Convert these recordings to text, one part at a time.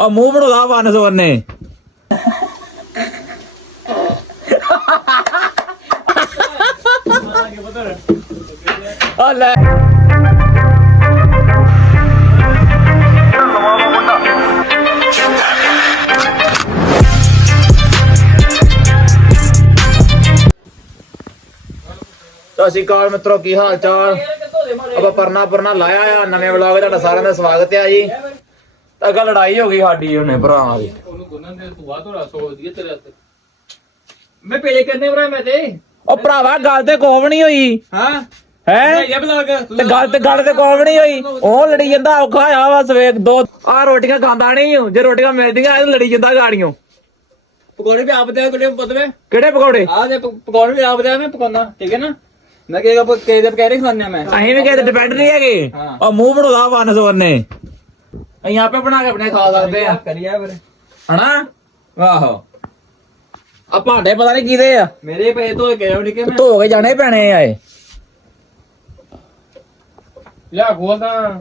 ਆ ਮੂੰਹ ਬਣਾਉਂਦਾ ਵਨ ਸਵੰਨੇ ਆ ਲੈ। ਸਤਿ ਸ਼੍ਰੀ ਅਕਾਲ ਮਿੱਤਰੋ, ਕੀ ਹਾਲ ਚਾਲ? ਆਪਾਂ ਪਰਨਾ ਪਰਨਾ ਲਾਇਆ ਆ, ਨਵੇਂ ਵਲੌਗ ਤੁਹਾਡਾ ਸਾਰਿਆਂ ਦਾ ਸਵਾਗਤ ਹੈ ਜੀ। ਅੱਗਾ ਲੜਾਈ ਹੋ ਗਈ ਸਾਡੀ ਉਹਨੇ ਭਰਾਵਾਂ ਦੀ। ਉਹਨੂੰ ਗੁੰਨਣ ਦੇ ਤੂੰ ਬਾਅਦ ਹੋਣਾ ਸੋ ਵਧੀਆ ਤੇਰੇ ਹੱਥ। ਮੈਂ ਪੇਲੇ ਕਰਨੇ ਭਰਾ ਮੈਂ ਤੇ। ਉਹ ਭਰਾਵਾ ਗੱਲ ਤੇ ਕੋਵ ਨਹੀਂ ਹੋਈ। ਹਾਂ? ਹੈ? ਇਹ ਬਲੌਗ ਤੇ ਗੱਲ ਤੇ ਗੱਲ ਤੇ ਕੋਵ ਨਹੀਂ ਹੋਈ। ਉਹ ਲੜੀ ਜਾਂਦਾ ਔਖਾ ਆ ਵਾ ਸਵੇਰ ਦੋ ਆ ਰੋਟੀਆਂ ਖਾਂਦਾ ਨਹੀਂ। ਜੇ ਰੋਟੀਆਂ ਮਿਲਦੀਆਂ ਇਹ ਲੜੀ ਜਾਂਦਾ ਗਾੜੀਆਂ। ਪਕੌੜੇ ਵੀ ਆਪ ਦੇ ਕੋਲੇ ਪਤਵੇ ਕਿਹੜੇ ਪਕੌੜੇ? ਆ ਦੇ ਪਕੌੜੇ ਵੀ ਆਪ ਦੇ ਮੈਂ ਪਕਾਉਣਾ ਠੀਕ ਹੈ ਨਾ? ਮੈਂ ਕਹੇਗਾ ਪ ਕੇ ਦੇ ਪਕੌੜੇ ਖਾਣੇ ਮੈਂ। ਅਸੀਂ ਵੀ ਕਿਸੇ ਤੇ ਡਿਪੈਂਡ ਨਹੀਂ ਹੈਗੇ। ਹਾਂ। ਉਹ ਮੂੰਹ ਬਣਾਉਂਦਾ ਵਨ ਸਵੰਨੇ ਅਸੀਂ ਆਪੇ ਬਣਾ ਕੇ ਆਪਣੇ ਖਾ ਸਕਦੇ ਆ। ਕਰੀਆ ਫਿਰ। ਹਨਾ? ਆਹੋ। ਆ ਭਾਂਡੇ ਪਤਾ ਨਹੀਂ ਕਿਹਦੇ ਆ। ਮੇਰੇ ਪਏ ਤੋਂ ਗਏ ਹੁਣ ਕਿ ਮੈਂ। ਧੋ ਕੇ ਜਾਣੇ ਪੈਣੇ ਆ ਇਹ। ਲਿਆ ਖੋਲਦਾ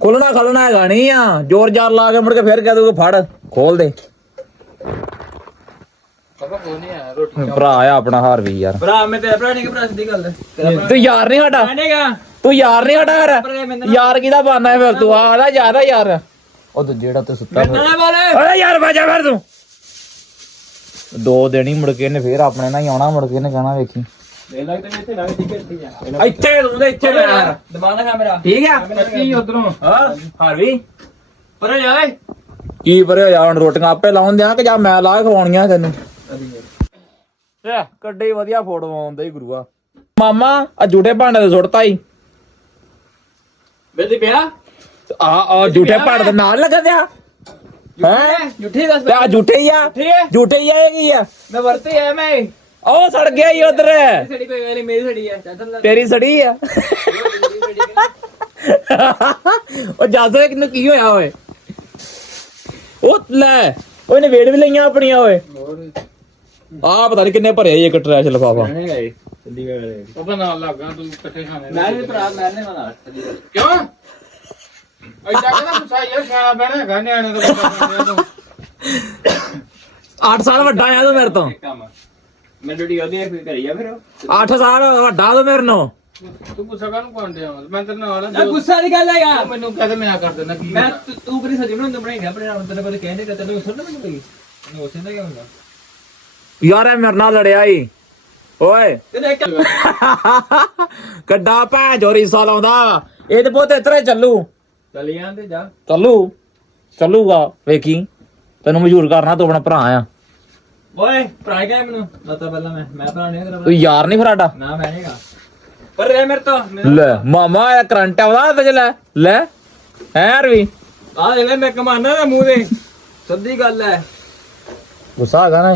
ਖੁੱਲਣਾ ਖਲਣਾ ਹੈਗਾ ਨਹੀਂ ਆ। ਜ਼ੋਰ ਜ਼ਾਰ ਲਾ ਕੇ ਮੁੜ ਕੇ ਫਿਰ ਕਹਿ ਦੂਗਾ ਫੜ ਖੋਲ ਦੇ। ਪਤਾ ਕੋ ਨਹੀਂ ਆ ਰੋਟੀ ਭਰਾ ਆ ਆਪਣਾ ਹਾਰ ਵੀ ਯਾਰ। ਭਰਾ ਮੈਂ ਤੇਰਾ ਭਰਾ ਨਹੀਂ ਕਿ ਭਰਾ ਸਿੱਧੀ ਗੱਲ ਹੈ। ਤੂੰ ਯਾਰ ਨਹੀਂ ਸਾਡਾ। ਮੈਨੇਗਾ ਤੂੰ ਯਾਰ ਨਹੀਂ ਸਾਡਾ ਮੈਨੂੰ ਯਾਰ ਕਿਹਦਾ ਬਾਨਾ ਹੈ ਫਿਰ ਤੂੰ? ਆਦਾ ਯਾਰ ਆ ਯਾਰ। ਉਹ ਤੇ ਜਿਹੜਾ ਤੇ ਸੁੱਤਾ ਫਿਰ। ਨਾ ਓਏ ਯਾਰ ਬਾਜਾ ਫਿਰ ਤੂੰ। ਦੋ ਦਿਨ ਹੀ ਮੁੜ ਕੇ ਇਹਨੇ ਫੇਰ ਆਪਣੇ ਨਾਲ ਹੀ ਆਉਣਾ ਮੁੜ ਕੇ ਇਹਨੇ ਕਹਿਣਾ ਵੇਖੀ। ਇਹ ਲੱਗਦਾ ਮੈਂ ਇੱਥੇ ਤੂੰ ਤੇ ਇੱਥੇ ਲੈ ਯਾਰ ਦਮਾਨਾ ਕੈਮਰਾ ਠੀਕ ਆ। ਕੀ ਉਧਰੋਂ। ਹਾਂ। ਹਾਰ ਵੀ ਪਰੇ ਜਾਏ ਕੀ ਪਰੇ ਜਾ ਹੁਣ ਰੋਟੀਆਂ ਆਪੇ ਲਾਉਣ ਦਿਆਂ ਕਿ ਜਾਂ ਮੈਂ ਲਾ ਕੇ ਖਵਾਉਣੀਆਂ ਤੈਨੂੰ? ਲੈ ਕੱਡੇ ਵਧੀਆ ਫੋਟੋ ਆਉਂਦਾ ਹੀ ਗੁਰੂਆ। ਮਾਮਾ ਆ ਝੂਠੇ ਭਾਂਡੇ ਤੇ ਸੁੱਟਤਾ ਹੀ ਬੇਦੀ ਪਿਆ? ਆ ਆ ਝੂਠੇ ਭਾਂਡੇ ਦੇ ਨਾਲ ਲੱਗਾ ਦਿਆ ਹੈ? ਜੁੱਠੀ ਦੱਸ ਤੇ ਆ ਝੂਠੇ ਹੀ ਆ। ਝੂਠੇ ਹੀ ਆ ਇਹ ਕੀ ਆ? ਮੈਂ ਵਰਤੇ ਆ ਮੈਂ। ਉਹ ਸੜ ਗਿਆ ਹੀ ਉਧਰ। ਸੜੀ ਕੋਈ ਨੀ, ਮੇਰੀ ਸੜੀ ਲੱਗ ਤੇਰੀ ਸੜੀ ਆ। ਉਹ ਜਾਦੋ ਕਿਨੂੰ ਕੀ ਹੋਇਆ ਓਏ? ਉਹ ਲੈ ਉਹਨੇ ਵੇੜ ਵੀ ਲਈਆਂ ਆਪਣੀਆਂ ਓਏ। ਆ ਪਤਾ ਨਹੀਂ ਕਿੰਨੇ ਭਰੇ ਇੱਕ ਟਰੈਸ਼ ਲਫਾਫਾ। ਚੰਡੀਗੜ੍ਹ ਉਹ ਬਣਾ ਲੱਗਾ ਤੂੰ ਇਕੱਠੇ ਖਾਣੇ ਮੈਂ ਵੀ ਭਰਾ ਮੈਂ ਨੇ ਬਣਾ ਕਿਉਂ? ਐਡਾ ਕਹਿੰਦਾ ਗੁੱਸਾ ਯਾਰ ਖਾਣਾ ਪੈਣਾ ਹੈਗਾ ਨਿਆਣੇ ਦਾ ਗੁੱਸਾ ਕਰਦੇ ਤੂੰ। 8 ਸਾਲ ਵੱਡਾ ਆ ਤੂੰ ਮੇਰੇ ਤੋਂ। ਕੰਮ ਮੈਂ ਡਿਊਟੀ ਉਹਦੀ ਫਿਰ ਕਰੀ ਆ ਫਿਰ 8 ਸਾਲ ਵੱਡਾ ਤੂੰ ਮੇਰੇ ਨੂੰ ਤੂੰ ਗੁੱਸਾ ਕਾਹਨੂੰ ਕਰਦੇ ਆ ਮੈਂ ਤੇਰੇ ਨਾਲ ਆ ਗੁੱਸਾ ਦੀ ਗੱਲ ਹੈਗਾ। ਮੈਨੂੰ ਕਹਦੇ ਮੈਂ ਕਰ ਦੇਣਾ ਕੀ ਮੈਂ ਤੂੰ ਕਰੀ ਸਜੀ ਬਣਾਉਂਦਾ ਬਣਾਈ ਆਪਣੇ ਨਾਲ ਤੇਰੇ ਕੋਲ ਕਹਿੰਦੇ ਕਿ ਤੈਨੂੰ ਸੁਣਨਾ ਮੈਨੂੰ ਕੋਈ? ਮੈਨੂੰ ਉਸੇ ਦਾ ਕੀ ਹੁੰਦਾ ਯਾਰ ਇਹ ਮੇਰੇ ਨਾਲ ਲੜਿਆ ਈ ਓਏ। ਕੱਡਾ ਭੈਣ ਚੋਰੀ ਸਾਲ ਆਉਂਦਾ ਇਹ ਤੇ ਪੁੱਤ ਇਤਰੇ ਚੱਲੂ। ਚਲੀ ਜਾਂਦੇ ਜਾ। ਚੱਲੂ। ਚੱਲੂਗਾ। ਵੇਖੀ। ਤੈਨੂੰ ਮਜਬੂਰ ਕਰਨਾ ਤੂੰ ਆਪਣਾ ਭਰਾ ਆ। ਓਏ ਭਰਾ ਗਿਆ ਮੈਨੂੰ। ਪਤਾ ਪਹਿਲਾਂ ਮੈਂ ਮੈਂ ਭਰਾ ਨਹੀਂ ਤੇਰਾ ਤੂੰ ਯਾਰ ਨਹੀਂ ਫਰਾਡਾ? ਨਾ ਮੈਂ ਨਹੀਂਗਾ ਪਰ ਰਹਿ ਮੇਰੇ ਤੋਂ ਲੈ ਮਾਮਾ ਇਹ ਕਰੰਟ ਆਉਂਦਾ ਤੇ ਲੈ। ਲੈ। ਹੈ ਰਵੀ ਆ ਲੈ ਮੈਂ ਕਮਾਨਾ ਦੇ ਮੂੰਹ ਦੇ ਸੱਦੀ ਗੱਲ ਹੈ ਗੁੱਸਾ ਹੈਗਾ ਨਾ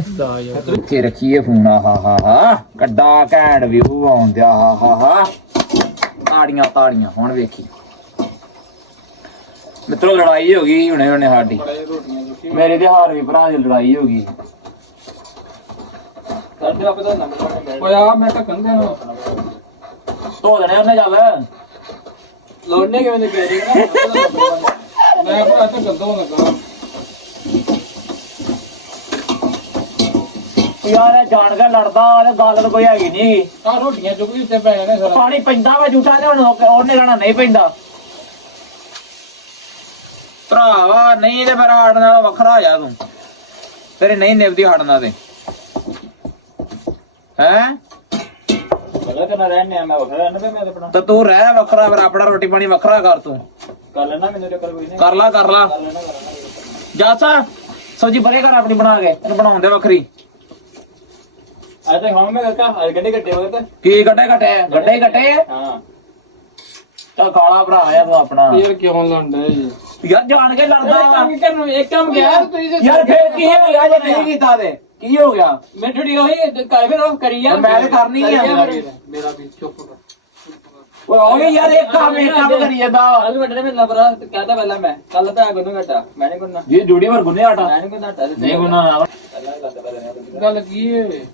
ਇੱਥੇ ਰੱਖੀਏ ਫੋਨ ਆ ਹਾ ਹਾ। ਹਾ ਕੱਡਾ ਘੈਂਟ ਵਿਊ ਆਉਂਦਿਆ ਹਾ ਹਾ ਹਾ। ਤਾੜੀਆਂ ਤਾੜੀਆਂ ਹੁਣ ਵੇਖੀ। ਮਿੱਤਰੋ ਲੜਾਈ ਹੋ ਗਈ ਹੁਣੇ ਹੁਣੇ ਸਾਡੀ। ਮੇਰੇ ਤੇ ਹਾਰ ਵੀ ਭਰਾ ਦੀ ਲੜਾਈ ਹੋ ਗਈ। ਸਾਡੇ ਆਪੇ ਦਾ ਨੰਬਰ ਓਏ ਆ ਮੈਂ ਤਾਂ ਕੰਦੇ ਨੂੰ ਧੋ ਦੇਣੇ ਉਹਨੇ ਚੱਲ। ਲੋੜਨੇ ਕਿਵੇਂ ਦੇ ਕਹਿ ਰਹੀ ਮੈਂ ਆਪਣਾ ਤਾਂ ਗੰਦੋ ਲੱਗਾ ਯਾਰ ਇਹ ਜਾਣ ਕੇ ਲੜਦਾ ਤੇ ਗੱਲ ਤਾਂ ਕੋਈ ਹੈਗੀ ਨਹੀਂ ਆ ਰੋਟੀਆਂ ਚੁੱਕ ਉੱਤੇ ਪੈ ਜਾਣੇ ਸਾਰਾ। ਪਾਣੀ ਪੈਂਦਾ ਵਾ ਝੂਠਾ ਨੇ ਹੁਣ ਉਹਨੇ ਕਹਣਾ ਨਹੀਂ ਪੈਂਦਾ। ਭਰਾਵਾ ਨਹੀਂ ਤੇ ਫਿਰ ਹੱਡ ਨਾਲ ਵੱਖਰਾ ਹੋ ਜਾ ਤੂੰ। ਤੇਰੇ ਨਹੀਂ ਨਿਭਦੀ ਹੱਡ ਨਾਲ ਤੇ ਹੈ ਰਹਿਣੇ ਆ ਮੈਂ ਵਖਰਾ ਮੈਂ ਤਾਂ ਆਪਣਾ। ਤੇ ਤੂੰ ਰਹਿ ਵੱਖਰਾ ਫਿਰ ਆਪਣਾ ਰੋਟੀ ਪਾਣੀ ਵੱਖਰਾ ਕਰ ਤੂੰ। ਕਰ ਲੈਣਾ ਮੈਨੂੰ ਚੱਕਰ ਕੋਈ ਨਹੀਂ। ਕਰ ਲਾ ਕਰ ਲਾ। ਜਾਸਾ ਸਬਜੀ ਬਰੇ ਕਰ ਆਪਣੀ ਬਣਾ ਕੇ ਤੈਨੂੰ ਬਣਾਉਣ ਦੇ ਵੱਖਰੀ। ਅੱਜ ਤੱਕ ਹਾਂ ਮੈਂ ਕਰਤਾ ਹਰ ਗੱਡੇ ਗੱਡੇ ਹੋ ਗਏ ਕੀ ਗੱਡੇ ਘਟੇ? ਗੱਡੇ ਹੀ ਘਟੇ? ਹਾਂ। ਚੱਲ ਕਾਲਾ ਭਰਾ ਆ ਤੂੰ ਆਪਣਾ। ਯਾਰ ਕਿਉਂ ਲੰਡੇ ਜੀ ਯਾਰ ਜਾਣ ਕੇ ਲੜਦਾ ਵਾ ਕੰਮ ਕਰਨ ਇੱਕ ਕੰਮ ਗਿਆ। ਯਾਰ ਫੇਰ ਕੀ ਹੋ ਗਿਆ? ਜੇ ਨਹੀਂ ਕੀਤਾ ਤੇ ਕੀ ਹੋ ਗਿਆ? ਮੈਂ ਥੋੜੀ ਉਹੀ ਕਰ ਫਿਰ ਉਹ ਕਰੀ ਯਾਰ ਮੈਂ ਤੇ ਕਰਨੀ ਆ। ਮੇਰਾ ਵੀ ਚੁੱਪ ਕਰ। ਓਏ ਓਏ ਯਾਰ ਇੱਕ ਕੰਮ ਇੱਕ ਕੰਮ ਕਰੀ ਜਾਂਦਾ। ਕੱਲ ਵੱਡੇ ਮੈਂ ਲਬਰਾ ਕਹਤਾ ਪਹਿਲਾਂ ਮੈਂ। ਕੱਲ ਤਾਂ ਗੁੰਨ ਘਟਾ ਮੈਂ ਨਹੀਂ ਗੁੰਨਾ ਜੀ ਜੁੜੀ ਵਰ ਗੁੰਨੇ ਆਟਾ। ਮੈਂ ਨਹੀਂ ਗੁੰਨਾ ਹਟਾ ਨਹੀਂ ਗੁੰਨਾ ਨਾ। ਗੱਲ ਕੀ ਏ?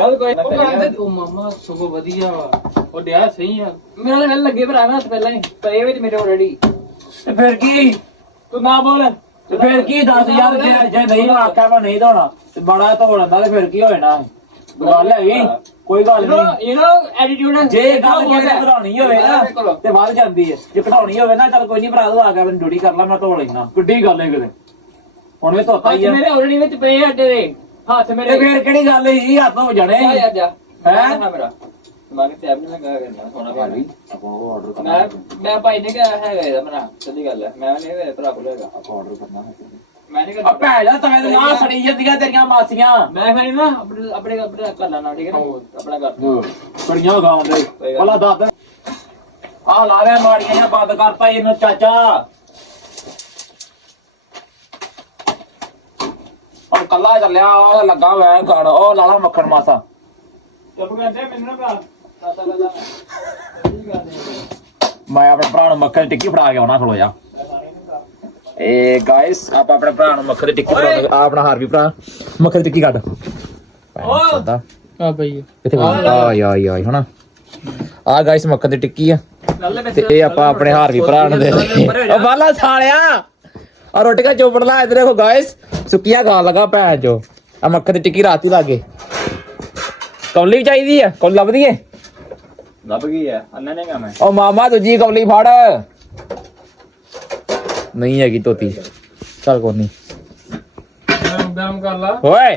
ਗੱਲ ਕੋਈ ਉਹ ਕਹਿੰਦੇ ਉਹ ਮਾਮਾ ਸਗੋਂ ਵਧੀਆ ਵਾ। ਉਹ ਡਿਆ ਸਹੀ ਆ। ਮੇਰਾ ਗੱਲ ਲੱਗੇ ਭਰਾ ਨਾ ਪਹਿਲਾਂ ਹੀ ਪਏ ਵਿੱਚ ਮੇਰੇ ਆਲਰੇਡੀ ਤੇ ਫਿਰ ਕੀ? ਤੂੰ ਨਾ ਬੋਲ। ਤੇ ਫਿਰ ਕੀ ਦੱਸ ਯਾਰ ਜੇ ਜੇ ਨਹੀਂ ਆਖਿਆ ਮੈਂ ਨਹੀਂ ਧੋਣਾ ਤੇ ਬੜਾ ਧੋ ਲੈਂਦਾ ਤੇ ਫਿਰ ਕੀ ਹੋ ਜਾਣਾ? ਗੱਲ ਹੈਗੀ ਕੋਈ ਗੱਲ ਨਹੀਂ। ਯੂ نو ਐਟੀਟਿਊਡ ਜੇ ਗੱਲ ਕਿਸੇ ਘਟਾਉਣੀ ਹੋਵੇ ਨਾ ਤੇ ਵੱਧ ਜਾਂਦੀ ਹੈ। ਜੇ ਘਟਾਉਣੀ ਹੋਵੇ ਨਾ ਚੱਲ ਕੋਈ ਨਹੀਂ ਭਰਾ ਤੂੰ ਆ ਗਿਆ ਮੈਨੂੰ ਡਿਊਟੀ ਕਰ ਲੈ ਮੈਂ ਧੋ ਲੈਣਾ ਕਿੱਡੀ ਗੱਲ ਹੈ ਕਿਤੇ। ਹੁਣ ਇਹ ਧੋਤਾ ਹੀ ਆ। ਮੇਰੇ ਆਲਰੇਡੀ ਵਿੱਚ ਪਏ ਆ ਅੱਡੇ ਦੇ। ਹੱਥ ਤੇ ਮੇਰੇ ਫਿਰ ਕਿਹੜੀ ਗੱਲ ਹੈ ਹੱਥ ਹੋ। ਜਾਣੇ ਜਾ ਯਾਰ ਜਾ। ਹੈਂ? ਨਾ ਮੇਰਾ। ਦਿਮਾਗ ਤੇ ਨਹੀਂ ਲਗਾ ਕਰਨਾ ਸੋਨਾ ਭਾਈ ਭਾਈ ਆਪਾਂ ਉਹ ਆਰਡਰ ਕਰਨਾ ਮੈਂ ਮੈਂ ਭਾਈ ਨੇ ਕਿਹਾ ਹੈਗਾ ਇਹਦਾ ਮੇਰਾ ਸਿੱਧੀ ਗੱਲ ਹੈ। ਮੈਂ ਨਹੀਂ ਮੇਰੇ ਭਰਾ ਕੋਲ ਹੈਗਾ। ਆਪਾਂ ਆਰਡਰ ਕਰਨਾ ਮੈਂ ਨਹੀਂ ਆ ਕਰਦਾ ਭੈ ਜਾ ਤਵੇਂ ਤੇ ਨਾ ਸੜੀ ਜਾਂਦੀਆਂ ਤੇਰੀਆਂ ਮਾਸੀਆਂ। ਮੈਂ ਫਿਰ ਨਾ ਆਪਣੇ ਆਪਣੇ ਆਪਣੇ ਕਰ ਲੈਣਾ ਠੀਕ ਹੈ ਨਾ? ਆਪਣਾ ਕਰ ਬੜੀਆਂ ਗਾਉਂਦੇ ਕੋਈ ਗੱਲ ਭਲਾ ਦੱਸ। ਆ ਲਾ ਲੈ ਮਾੜੀਆਂ ਜਾਂ ਬੰਦ ਕਰਤਾ ਇਹਨੂੰ ਚਾਚਾ। ਉਹ ਕੱਲਾ ਚੱਲਿਆ ਉਹ ਲੱਗਾ ਵੈ ਗੜ ਉਹ ਲਾਲਾ ਮੱਖਣ ਮਾਸਾ ਚੁੱਪ ਕਰ ਜਾ ਮੈਨੂੰ ਨਾ ਭਰਾ ਮੈਂ ਆਪਣੇ ਭਰਾ ਨੂੰ ਮੱਖਣ ਦੀ ਟਿੱਕੀ ਫੜਾ ਕੇ ਆਉਣਾ ਖਲੋ ਜਾ ਏ ਗਾਇਸ ਆਪਾਂ ਆਪਣੇ ਭਰਾ ਨੂੰ ਮੱਖਣ ਦੀ ਟਿੱਕੀ ਫੜਾ ਆ ਆਪਣਾ ਹਾਰ ਵੀ ਭਰਾ ਮੱਖਣ ਦੀ ਟਿੱਕੀ ਕੱਢ ਓ। ਦਾ ਆ ਬਈ ਕਿੱਥੇ ਆਈ ਆਈ ਆਈ ਹਣਾ ਆ ਗਾਇਸ ਮੱਖਣ ਦੀ ਟਿੱਕੀ ਆ ਤੇ ਇਹ ਆਪਾਂ ਆਪਣੇ ਹਾਰ ਵੀ ਭਰਾ ਨੂੰ ਦੇ ਉਹ ਬਾਲਾ ਸਾਲਿਆ ਆ ਰੋਟੀ ਕਾ ਚੋਪੜ ਲਾ ਇਧਰ ਦੇਖੋ ਗਾਇਸ ਸੁੱਕੀਆਂ ਖਾ ਲਗਾ ਭੈਣ ਚੋ ਆ ਮੱਖਣ ਦੀ ਟਿੱਕੀ ਰਾਤੀ ਲਾਗੇ ਕੌਲੀ ਵੀ ਚਾਹੀਦੀ ਆ ਕੌਲੀ ਲੱਭਦੀ ਏ? ਲੱਭ ਗਈ ਹੈ ਅੰਨਾ ਨੇ ਕੰਮ। ਹੈ ਉਹ ਮਾਮਾ ਦੂਜੀ ਕੌਲੀ ਫੜ। ਨਹੀਂ ਹੈਗੀ ਤੋਤੀ ਚੱਲ ਕੋਈ ਨਹੀਂ। ਗਰਮ ਗਰਮ ਕਰ ਲਾ। ਓਏ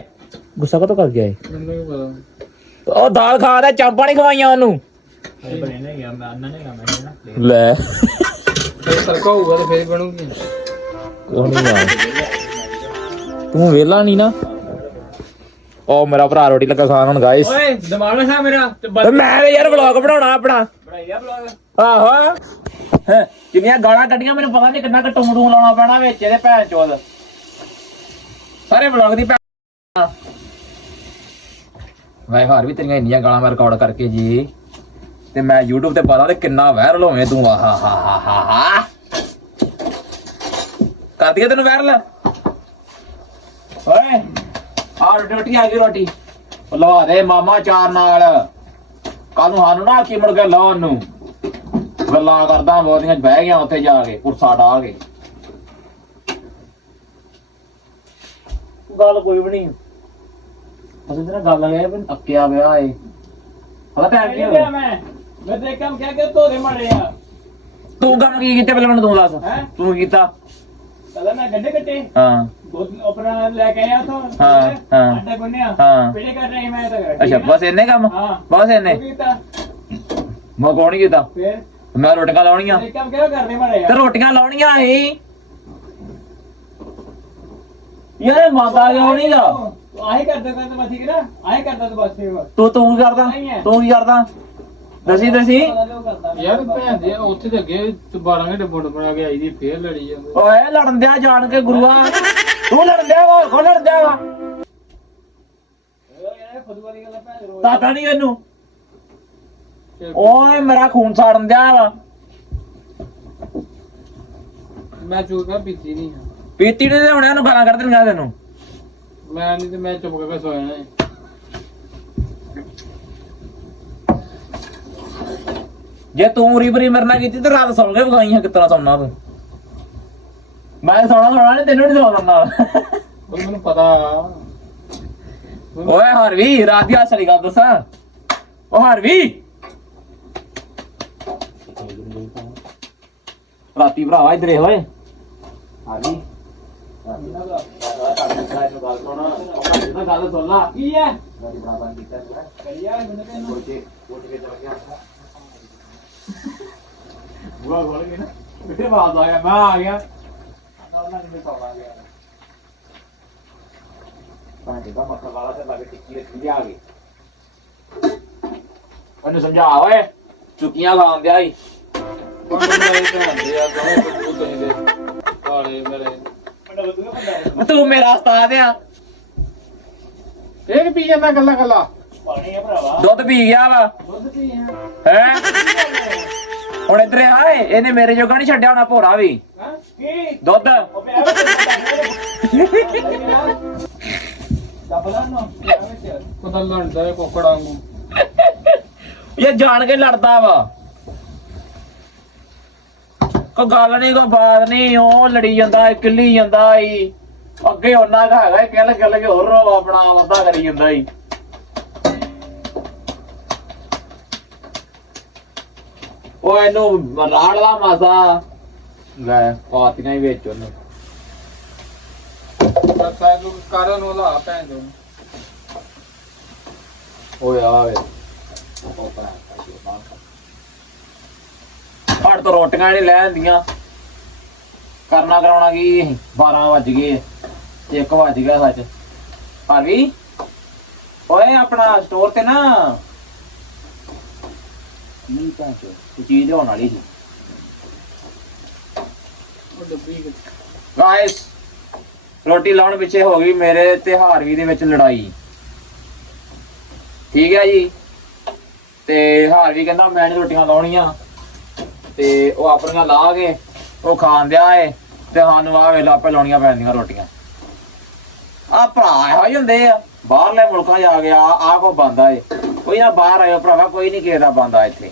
ਗੁੱਸਾ ਕਦੋਂ ਕਰ ਗਿਆ ਏ? ਮੈਨੂੰ ਕੀ ਪਤਾ। ਉਹ ਦਾਲ ਖਾ ਦਾ ਚਾਂਪਾਂ ਨਹੀਂ ਖਵਾਈਆਂ ਉਹਨੂੰ। ਮੈਂ ਲੈ। ਤੜਕਾ ਹੋਊਗਾ ਤੇ ਫੇਰ ਬਣੂਗੀ। ਉਹ ਨਹੀਂ ਆ ਤੂੰ ਵੇਲਾ ਨਹੀਂ ਨਾ। ਉਹ ਮੇਰਾ ਭਰਾ ਰੋਟੀ ਲੱਗਾ ਖਾਣ ਹੁਣ ਗਾਇਸ ਓਏ ਦਿਮਾਗ ਨਾ ਖਾ ਮੇਰਾ ਤੇ ਮੈਂ ਤੇ ਯਾਰ ਵਲੌਗ ਬਣਾਉਣਾ ਆਪਣਾ। ਬਣਾਈਆ ਬਲੌਗ ਆਹੋ। ਹੈਂ, ਕਿੰਨੀਆਂ ਗਾਲਾਂ ਕੱਢੀਆਂ ਮੈਨੂੰ ਪਤਾ ਨਹੀਂ ਕਿੰਨਾ ਕੁ ਟੂੰ ਟੂੰ ਲਾਉਣਾ ਪੈਣਾ ਵਿੱਚ ਇਹਦੇ ਭੈਣ ਚੋਦ। ਸਾਰੇ ਵਲੌਗ ਦੀ ਭੈਣ ਮੈਂ ਘਰ ਵੀ ਤੇਰੀਆਂ ਇੰਨੀਆਂ ਗਾਲਾਂ ਮੈਂ ਰਿਕਾਰਡ ਕਰਕੇ ਜੀ। ਤੇ ਮੈਂ YouTube ਤੇ ਪਤਾ ਕਿੰਨਾ ਵਾਇਰਲ ਹੋਵੇਂ ਤੂੰ ਆਹ ਹਾ ਹਾ ਹਾ ਹਾ ਕਰ ਦਈਏ ਤੈਨੂੰ ਵਾਇਰਲ ਓਏ ਆ ਰੋਟੀ ਰੋਟੀ ਆ ਗਈ ਰੋਟੀ। ਉਹ ਲਵਾ ਦੇ ਮਾਮਾ ਚਾਰ ਨਾਲ। ਕੱਲ ਨੂੰ ਸਾਨੂੰ ਨਾ ਆਖੀ ਮੁੜ ਕੇ ਲਾਉਣ ਨੂੰ। ਗੱਲਾਂ ਕਰਦਾ ਬਹੁਤੀਆਂ ਬਹਿ ਗਿਆ ਉੱਥੇ ਜਾ ਕੇ ਕੁਰਸਾ ਢਾ ਕੇ। ਗੱਲ ਕੋਈ ਵੀ ਨਹੀਂ। ਅਸਲ ਤੇ ਗੱਲ ਹੈ ਵੀ ਅੱਕਿਆ ਵਿਆਹ ਏ। ਹਲਾ ਟਾਈਮ ਕੀ ਹੋਇਆ ਮੈਂ। ਮੈਂ ਤੇ ਕੰਮ ਕਹਿ ਕੇ ਤੋਰੇ ਮਾਰੇ ਆ। ਤੂੰ ਕੰਮ ਕੀ ਕੀਤਾ ਪਹਿਲਾਂ ਮੈਨੂੰ ਤੂੰ ਦੱਸ? ਤੂੰ ਕੀ ਕੀਤਾ? ਪਹਿਲਾਂ ਮੈਂ ਗੰਡੇ ਕੱਟੇ। ਹਾਂ। ਦੋ ਆਪਣਾ ਲੈ ਕੇ ਆਇਆ ਉਥੋਂ। ਹਾਂ, ਹਾਂ। ਅੱਡਾ ਗੁੰਨਿਆ। ਹਾਂ। ਪੀੜੇ ਕਰ ਰਹੀ ਮੈਂ ਤਾਂ। ਅੱਛਾ ਬਸ ਇੰਨੇ ਕੰਮ? ਹਾਂ। ਬਸ ਇੰਨੇ? ਕੀਤਾ ਮੈਂ ਕੋਣ ਕੀਤਾ? ਫਿਰ? ਮੈਂ ਰੋਟੀਆਂ ਲਾਉਣੀਆਂ। ਇਹ ਕੰਮ ਕਿਹੜਾ ਕਰਨੇ ਮਾਰੇ ਤੇ ਆ ਰੋਟੀਆਂ ਲਾਉਣੀਆਂ ਸੀ। ਯਾਰ ਮਾਤਾ ਕਿਉਂ ਨਹੀਂ ਗਾ ਆਹੀ ਕਰਦਾ ਤਾਂ ਮੈਂ ਠੀਕ ਨਾ? ਆਹੀ ਕਰਦਾ ਤਾਂ ਬਸ ਇਹ ਤੂੰ ਤੂੰ ਕੀ ਕਰਦਾ। ਤੂੰ ਕੀ ਕਰਦਾ? ਦਸੀ ਦਸੀ। ਯਾਰ ਭੈਣ ਦੇ ਉੱਥੇ ਤੇ ਅੱਗੇ 12 ਘੰਟੇ ਬੁੱਢ ਬਣਾ ਕੇ ਆਈ ਦੀ ਫੇਰ ਲੜੀ ਜਾਂਦੇ। ਓਏ ਲੜਨ ਦਿਆ ਜਾਣ ਕੇ ਗੁਰੂਆ। ਤੂੰ ਲੜਨ ਦਿਆ ਵਾ ਕੋ ਲੜਨ ਦਿਆ ਵਾ? ਤਾਤਾ ਨਹੀਂ ਇਹਨੂੰ। ਓਏ ਮੇਰਾ ਖੂਨ ਸਾੜਨ ਦਿਆ ਵਾ। ਮੈਂ ਚੂਕਾ ਪੀਤੀ ਨਹੀਂ। ਪੀਤੀ ਨੇ ਹੁਣੇ ਉਹਨੂੰ ਗਾਲਾਂ ਕੱਢ ਦੇਣੀਆਂ ਤੈਨੂੰ। ਮੈਂ ਨਹੀਂ ਤੇ ਮੈਂ ਚੁੱਪ ਕਰਕੇ ਸੋ ਜਾਣਾ ਜੇ ਤੂੰ ਉਰੀ ਬਰੀ ਮਰਨਾ ਕੀਤੀ ਤੇ ਰਾਤ ਸੌਂ ਕੇ ਬਗਾਈਆਂ ਕਿਤਨਾ ਸੌਣਾ ਤੂੰ। ਮੈਂ ਸੌਣਾ ਸੌਣਾ ਨਹੀਂ ਤੈਨੂੰ ਨਹੀਂ ਸੌਣਾ ਉਹ ਮੈਨੂੰ ਪਤਾ। ਓਏ ਹਰਵੀ ਰਾਤ ਦੀ ਅਸਲੀ ਗੱਲ ਦੱਸਾਂ। ਓ ਹਰਵੀ। ਰਾਤੀ ਭਰਾਵਾ ਇਧਰੇ ਹੋਏ ਹਰਵੀ ਗੱਲ ਸੁਣ। ਲਾ। ਕੀ ਹੈ? ਬੜੀ ਬੜਾ ਬੰਦ ਕੀਤਾ ਹੈ ਕਰੀਆ ਮੈਨੂੰ ਕਹਿੰਦਾ ਕੋਚੇ ਕੋਚ ਕੇ ਚਲ ਗਿਆ। ਬੁਆ ਨਾ ਆ ਗਿਆ ਮੈਂ ਆ ਗਿਆ। ਉਹਨਾਂ ਨੇ ਸੌਣਾ ਗਿਆ ਪਾਣੀ ਦਾ ਮੱਖਾ ਵਾਲਾ ਤੇ ਲੱਗੇ ਟਿੱਕੀ ਰੱਖੀ ਆ ਗਈ। ਉਹਨੂੰ ਸਮਝਾ ਓਏ ਚੁੱਕੀਆਂ ਲਾਉਂਦੇ ਆਈ ਕੋਈ ਮੇਰੇ ਭੈਣ ਦੇ ਆ ਗਾਣੇ ਕੋਈ ਦੂਤ ਨਹੀਂ ਦੇ ਕਾਲੇ ਮੇਰੇ ਤੂੰ ਮੇਰਾ ਉਸਤਾਦ ਆ। ਕੀ ਪੀ ਜਾਂਦਾ ਗੱਲਾਂ ਗੱਲਾਂ ਪਾਣੀ ਆ ਭਰਾਵਾ। ਦੁੱਧ ਪੀ ਗਿਆ ਵਾ। ਦੁੱਧ ਪੀ ਆ ਹੈ? ਹੁਣ ਇੱਧਰ ਆਏ ਇਹਨੇ ਮੇਰੇ ਜੋਗਾ ਨਹੀਂ ਛੱਡਿਆ ਹੋਣਾ ਭੋਰਾ ਵੀ। ਹਾਂ? ਕੀ? ਦੁੱਧ। ਪਤਾ ਲੜਦਾ ਹੈ ਕੋਕੜਾ ਵਾਂਗੂ। ਇਹ ਜਾਣ ਕੇ ਲੜਦਾ ਵਾ। ਕੋ ਗੱਲ ਨਹੀਂ ਕੋ ਬਾਤ ਨਹੀਂ ਉਹ ਲੜੀ ਜਾਂਦਾ ਏ ਕਿੱਲੀ ਜਾਂਦਾ ਈ। ਅੱਗੇ ਉਹਨਾਂ ਦਾ ਹੈਗਾ ਏ, ਕਿੱਲ ਕਿੱਲ ਕੇ ਹੋਰ ਆਪਣਾ ਵਾਦਾ ਕਰੀ ਜਾਂਦਾ ਈ। ਉਹ ਇਹਨੂੰ ਰਾੜ ਦਾ ਮਾਸਾ। ਲੈ। ਪਾਤੀਆਂ ਹੀ ਵਿੱਚ ਉਹਨੇ। ਬਸ ਤੂੰ ਕਰਨ ਉਹਦਾ ਭੈਣ ਚੋ ਓਏ ਆਵੇ ਹੜ ਤੋਂ ਰੋਟੀਆਂ ਨਹੀਂ ਲੈ ਆਂਦੀਆਂ। ਕਰਨਾ ਕਰਾਉਣਾ ਕੀ? 12 ਵੱਜ ਗਏ। 1 ਵੱਜ ਗਿਆ ਸੱਚ। ਭਾਵੀ ਓਏ ਆਪਣਾ ਸਟੋਰ ਤੇ ਨਾ। ਨਹੀਂ ਤਾਂ ਚੋ ਚੀਜ਼ ਲਿਆਉਣ ਵਾਲੀ ਸੀ ਉਹ ਡੱਬੀ ਗਾਇਸ ਰੋਟੀ ਲਾਉਣ ਪਿੱਛੇ ਹੋ ਗਈ ਮੇਰੇ ਤੇ ਹਾਰਵੀ ਦੇ ਵਿੱਚ ਲੜਾਈ। ਠੀਕ ਹੈ ਜੀ? ਤੇ ਹਾਰਵੀ ਕਹਿੰਦਾ ਮੈਂ ਨੀ ਰੋਟੀਆਂ ਲਾਉਣੀਆਂ। ਤੇ ਉਹ ਆਪਣੀਆਂ ਲਾ ਕੇ ਉਹ ਖਾਣ ਦਿਆ ਏ ਤੇ ਸਾਨੂੰ ਆ ਵੇਲਾ ਆਪੇ ਲਾਉਣੀਆਂ ਪੈਂਦੀਆਂ ਰੋਟੀਆਂ। ਆ ਭਰਾ ਇਹੋ ਜਿਹੇ ਹੁੰਦੇ ਆ। ਬਾਹਰਲੇ ਮੁਲਕਾਂ ਜਾ ਕੇ ਆ ਆ ਕੋ ਬੰਦਾ ਏ। ਕੋਈ ਨਾ ਬਾਹਰ ਆਇਓ ਭਰਾਵਾ, ਕੋਈ ਨਹੀਂ ਕਿਸੇ ਦਾ ਬੰਦਾ ਇੱਥੇ।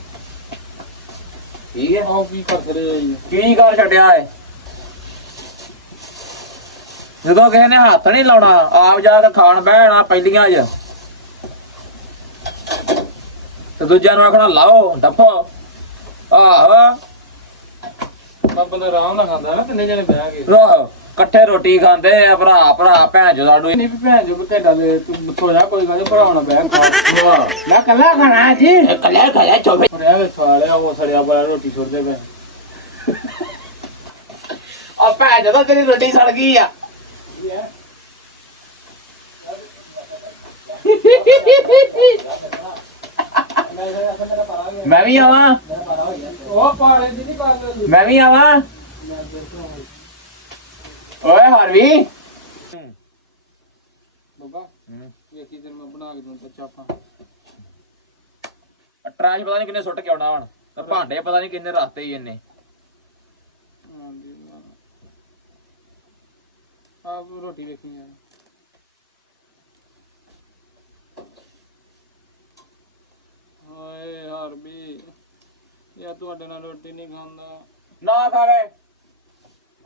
ਠੀਕ ਹੈ। ਆਹ ਕੀ ਕਰ ਰਹੇ ਜੀ ਕੀ ਕਰ ਛੱਡਿਆ ਏ? ਜਦੋਂ ਕਿਸੇ ਨੇ ਹੱਥ ਨਹੀਂ ਲਾਉਣਾ ਆਪ ਜਾ ਕੇ ਖਾਣ ਬਹਿਣਾ ਪਹਿਲੀਆਂ 'ਚ। ਤੇ ਦੂਜਿਆਂ ਨੂੰ ਆਖਣਾ ਲਾਓ ਡੱਫੋ। ਆਹੋ। ਬਾਬਾ ਦਾ ਆਰਾਮ ਨਾਲ ਖਾਂਦਾ ਨਾ ਤਿੰਨੇ ਜਣੇ ਬਹਿ ਕੇ ਰੋ ਇਕੱਠੇ ਰੋਟੀ ਖਾਂਦੇ ਆ ਭਰਾ ਭਰਾ ਭੈਣ ਜੋ ਸਾਡੂ। ਨਹੀਂ ਵੀ ਭੈਣ ਜੋ ਢੇਡਾ ਦੇ ਤੂੰ ਸੋ ਜਾ ਕੋਈ ਗੱਲ ਨੀ, ਭਰਾ ਹੁਣ ਬਹਿ ਖਾ। ਮੈਂ ਕੱਲਾ ਖਾਣਾ ਜੀ ਕੱਲਾ ਖਾਇਆ ਚੋਵੇ। ਰਹਿ ਵੇ ਸਾਲਿਆ ਉਹ ਸੜਿਆ ਬੜਾ ਰੋਟੀ ਸੁੱਟਦੇ ਪਏ। ਆ ਭੈਣ ਜਦੋਂ ਤੇਰੀ ਰੋਟੀ ਸੜ ਗਈ ਆ। ਮੈਂ ਵੀ ਆਵਾਂ। ਉਹ ਪਾੜੇ ਦੀ ਨਹੀਂ ਕਰ ਮੈਂ ਵੀ ਆਵਾਂ। ਓਏ ਹਰਵੀ। ਬਾਬਾ ਇਹ ਕੀ ਦਿਨ ਮੈਂ ਬਣਾ ਕੇ ਦੂੰ ਚਾਪਾਂ। ਟਰਾਜ ਪਤਾ ਨਹੀਂ ਕਿੰਨੇ ਸੁੱਟ ਕੇ ਆਉਣਾ ਹੁਣ। ਤੇ ਭਾਂਡੇ ਪਤਾ ਨਹੀਂ ਕਿੰਨੇ ਰਸਤੇ ਹੀ ਇੰਨੇ ਆਪ ਰੋਟੀ ਵੇਖੀ ਯਾਰ ਹਾਏ ਯਾਰ ਵੀ ਯਾ ਤੁਹਾਡੇ ਨਾਲ ਰੋਟੀ ਨਹੀਂ ਖਾਂਦਾ। ਨਾ ਖਾਵੇ।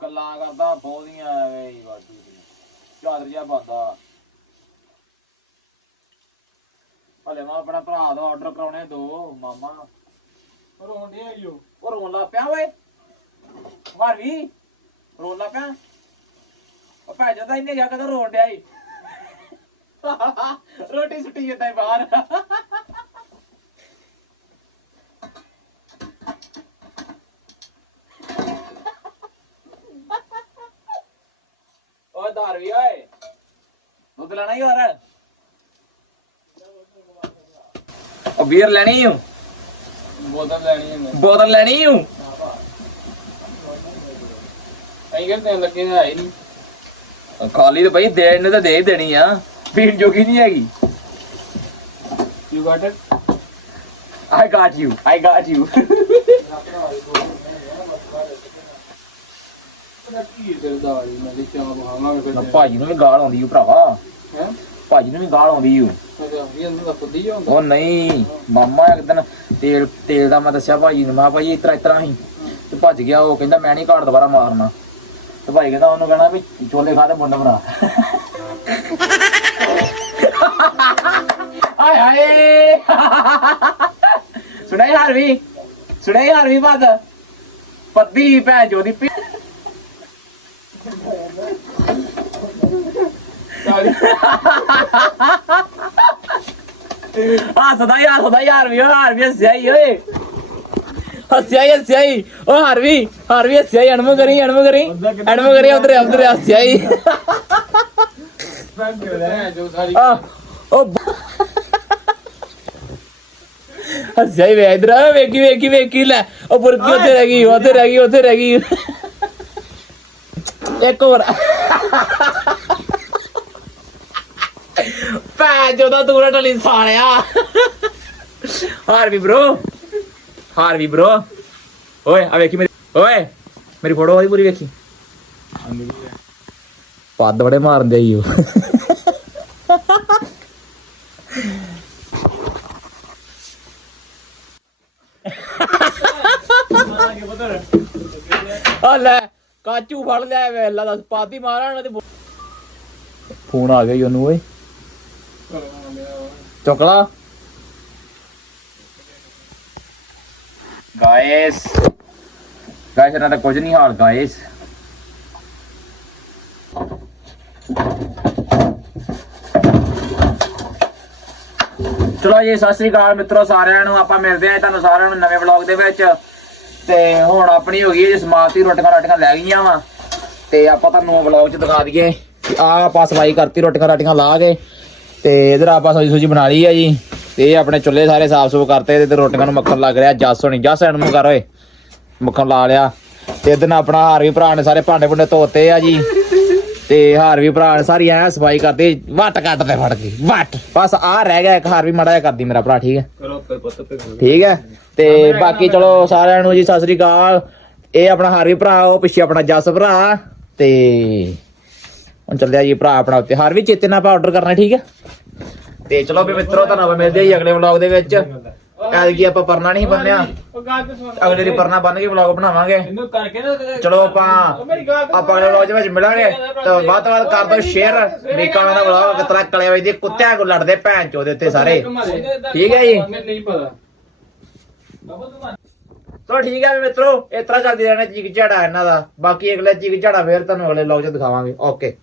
ਗੱਲਾਂ ਕਰਦਾ ਬਹੁਤੀਆਂ ਐਵੇਂ ਹੀ ਵਾਧੂ ਦੀਆਂ ਚਾਦਰ ਜਿਹਾ ਬੰਦਾ ਹਲੇ ਮੈਂ ਆਪਣਾ ਭਰਾ ਦਾ ਆਰਡਰ ਕਰਾਉਣੇ ਦੋ ਮਾਮਾ। ਰੋਂਡੇ ਆਈਓ ਉਹ। ਰੋਣ ਲੱਗ ਪਿਆ ਓਏ। ਹਰਵੀ ਰੋਣ ਲੱਗ ਪਿਆ? ਉਹ ਭੈ ਜਾਂਦਾ ਇੰਨੇ ਜਾ ਕਦੋਂ ਰੋਣ ਡਿਆ ਈ। ਰੋਟੀ ਸੁੱਟੀ ਜਾਂਦਾ ਈ ਬਾਹਰ। ਓਏ ਧਾਰਵੀ ਓਏ। ਦੁੱਧ ਲੈਣਾ ਹੀ ਹੋਰ। ਉਹ ਬੀਅਰ ਲੈਣੀ ਓ। ਬੋਤਲ ਲੈਣੀ ਹੈ ਬੋਤਲ ਲੈਣੀ ਓ। ਅਈ ਕਹਿੰਦੇ ਲੱਗੇ ਹੈ ਹੀ ਨਹੀਂ ਖਾਲੀ ਤਾਂ ਬਈ ਦੇ ਇਹਨੇ ਤਾਂ ਦੇ ਹੀ ਦੇਣੀ ਆ। ਪੀਣ ਜੋਗੀ ਨਹੀਂ ਹੈਗੀ। You got it I got you. I got you. ਕੀ ਕਰਦਾ ਹੈ ਮੈਂ ਵੀ ਚਾਹ ਬਹਾਵਾਂਗੇ ਨਾ ਫਿਰ ਭਾਜੀ ਨੂੰ ਵੀ ਗਾਲ ਆਉਂਦੀ ਓ ਭਰਾਵਾ। ਹੈ? ਭਾਜੀ ਨੂੰ ਵੀ ਗਾਲ ਆਉਂਦੀ ਓ। ਅੱਛਾ ਵੀ ਅੰਦਰ ਦਾ ਫੁੱਦੀ ਹੁੰਦਾ ਉਹ ਨਹੀਂ ਮਾਮਾ ਇੱਕ ਦਿਨ ਤੇਲ ਤੇਲ ਦਾ ਮੈਂ ਦੱਸਿਆ ਭਾਜੀ ਨੂੰ ਮੈਂ ਕਿਹਾ ਭਾਜੀ ਇਤਰਾ ਇਤਰਾ ਹੀ। ਤੇ ਭੱਜ ਗਿਆ ਉਹ ਕਹਿੰਦਾ ਮੈਂ ਨਹੀਂ ਘਾੜ ਦੁਬਾਰਾ ਮਾਰਨਾ। ਤੇ ਭਾਈ ਕਹਿੰਦਾ ਉਹਨੂੰ ਕਹਿਣਾ ਵੀ ਚੋਲੇ ਖਾ ਤੇ ਮੁੰਡ ਭਰਾ। ਹਾਏ। ਹਾਏ ਸੁਣਾਈ ਹਾਰਵੀ ਸੁਣਾਈ ਹਾਰਵੀ ਬਾਤ ਪੱਦੀ ਭੈਣ ਚੋਦੀ ਪੀ ਹੱਸਦਾ ਯਾਰ ਹੱਸਦਾ ਯਾਰ ਵੀ ਹਾਰ ਵੀ ਹੱਸਿਆ ਹੀ ਓਏ ਹੱਸਿਆ ਹੀ ਹੱਸਿਆ ਹੀ ਓ ਹਾਰ ਵੀ ਹਾਰ ਵੀ ਹੱਸਿਆ ਹੀ ਅਣਮੋ ਕਰੀ ਅਣਮੋ ਕਰੀ ਅਣਮੋ ਕਰੀ ਉਧਰ ਉਧਰ ਹੱਸਿਆ ਹੀ ਓ ਬ- ਹੱਸਿਆ ਹੀ ਵੇ ਇਧਰ ਆ ਵੇਖੀ ਵੇਖੀ ਵੇਖੀ ਲੈ ਉਹ ਬੁਰਕੀ ਉੱਥੇ ਰਹਿ ਗਈ ਉੱਥੇ ਰਹਿ ਗਈ ਉੱਥੇ ਰਹਿ ਗਈ ਇੱਕ ਹੋਰ ਪੈ ਜੋਦਾ ਤੂੰ ਟਲੀ ਸਾਲਿਆ। ਹਾਰ ਵੀ bro ਹਾਰ ਵੀ bro ਓਏ, ਆ ਵੇਖੀ ਮੇਰੀ, ਓਏ, ਮੇਰੀ ਫੋਟੋ ਆਈ ਪੂਰੀ ਵੇਖੀ। ਪੱਦ ਬੜੇ ਮਾਰਦੇ ਈ ਉਹ। ਕਾਚੂ ਫੜ ਲਿਆ ਵੇਲਾ ਦੱਸ ਪਾਤੀ ਮਾਰਾਂ ਉਹਨਾਂ ਦੇ ਫੋਨ ਆ ਗਿਆ ਈ ਉਹਨੂੰ, ਓਏ। ਚੁਕਲਾ। ਗਾਇਸ ਗਾਇਸ ਇਹਨਾਂ ਦਾ ਕੁਝ ਨਹੀਂ ਹਾਲ ਗਾਇਸ ਚਲੋ ਜੀ, ਸਤਿ ਸ੍ਰੀ ਅਕਾਲ ਮਿੱਤਰੋ, ਸਾਰਿਆਂ ਨੂੰ ਆਪਾਂ ਮਿਲਦੇ ਆਂ ਤੁਹਾਨੂੰ ਸਾਰਿਆਂ ਨੂੰ ਨਵੇਂ ਵਲੌਗ ਦੇ ਵਿੱਚ। ਤੇ ਹੁਣ ਆਪਣੀ ਹੋ ਗਈ ਹੈ ਜੀ ਸਮਾਪਤੀ ਰੋਟੀਆਂ ਰਾਟੀਆਂ ਲੈ ਗਈਆਂ ਵਾ। ਤੇ ਆਪਾਂ ਤੁਹਾਨੂੰ ਵਲੌਗ 'ਚ ਦਿਖਾ ਦਈਏ ਕਿ ਆਹ ਆਪਾਂ ਸਫ਼ਾਈ ਕਰਤੀ ਰੋਟੀਆਂ ਰਾਟੀਆਂ ਲਾ ਕੇ। ਤੇ ਇਧਰ ਆਪਾਂ ਸਬਜ਼ੀ ਸੁਜੀ ਬਣਾ ਲਈ ਆ ਜੀ। ਤੇ ਇਹ ਆਪਣੇ ਚੁੱਲ੍ਹੇ ਸਾਰੇ ਸਾਫ਼ ਸੁਫ ਕਰਤੇ ਤੇ ਰੋਟੀਆਂ ਨੂੰ ਮੱਖਣ ਲੱਗ ਰਿਹਾ। ਜੱਸ ਹੋਣੀ, ਜੱਸ ਐਨ ਨੂੰ ਕਰ ਓਏ। ਮੱਖਣ ਲਾ ਲਿਆ। ਤੇ ਇਧਰ ਨਾ ਆਪਣਾ ਹਾਰ ਵੀ ਭਰਾ ਨੇ ਸਾਰੇ ਭਾਂਡੇ ਭੁੰਡੇ ਧੋਤੇ ਆ ਜੀ। ਤੇ ਹਾਰ ਵੀ ਭਰਾ ਨੇ ਸਾਰੀ ਐ ਸਫ਼ਾਈ ਕਰਦੇ ਵੱਟ ਕੱਟ ਤੇ ਫੜ ਕੇ, ਵੱਟ। ਬਸ ਆ ਰਹਿ ਗਿਆ ਇੱਕ, ਹਾਰ ਵੀ ਮਾੜਾ ਜਿਹਾ ਕਰਦੀ ਮੇਰਾ ਭਰਾ, ਠੀਕ ਹੈ? ਠੀਕ ਹੈ? ਤੇ ਬਾਕੀ ਚਲੋ ਸਾਰਿਆਂ ਨੂੰ ਜੀ, ਸਤਿ ਸ੍ਰੀ ਅਕਾਲ। ਇਹ ਆਪਣਾ ਹਾਰ ਵੀ ਭਰਾ, ਉਹ ਪਿੱਛੇ ਆਪਣਾ ਜਸ ਭਰਾ। ਤੇ ਹੁਣ ਚੱਲਿਆ ਜੀ ਭਰਾ ਆਪਣਾ ਉੱਤੇ। ਹਾਰ ਵੀ ਚੇਤੇ ਨਾਲ ਆਪਾਂ ਆਰਡਰ ਕਰਨਾ ਠੀਕ ਹੈ? ਤੇ ਚਲੋ ਵੀ ਮਿੱਤਰੋ ਤੁਹਾਨੂੰ ਮਿਲਦੇ ਜੀ ਅਗਲੇ ਵਲੌਗ ਦੇ ਵਿੱਚ। ਐਤਕੀ ਆਪਾਂ ਪਰਨਾ ਨਹੀਂ ਬੰਨਿਆ। ਤੇ ਅਗਲੇ ਦੀ ਪਰਨਾ ਬੰਨ ਕੇ ਵਲੌਗ ਬਣਾਵਾਂਗੇ। ਤੇ- ਚਲੋ ਆਪਾਂ ਤੇ ਆਪਾਂ ਅਗਲੇ ਵਲੌਗ ਦੇ ਵਿੱਚ ਮਿਲਾਂਗੇ। ਤਾਂ ਵੱਧ ਤੋਂ ਕਰ ਦਿਓ ਸ਼ੇਅਰ ਮੇਕਾਣਾ ਦਾ ਵਲੌਗ ਕਿਤਨਾ ਕਲੇ ਵਜਦੇ ਕੁੱਤਿਆਂ ਕੋ ਲੜਦੇ ਭੈਣ ਚੋਦੇ ਉੱਤੇ ਸਾਰੇ। ਠੀਕ ਹੈ ਜੀ? ਚਲੋ ਠੀਕ ਹੈ ਵੀ ਮਿੱਤਰੋ ਇਸ ਤਰ੍ਹਾਂ ਚੱਲਦੀ ਰਹਿਣਾ ਚੀਕ ਝਾੜਾ ਇਹਨਾਂ ਦਾ। ਬਾਕੀ ਅਗਲੇ ਚੀਕ ਝਾੜਾ ਫੇਰ ਤੁਹਾਨੂੰ ਅਗਲੇ ਵਲੌਗ 'ਚ ਦਿਖਾਵਾਂਗੇ। ਓਕੇ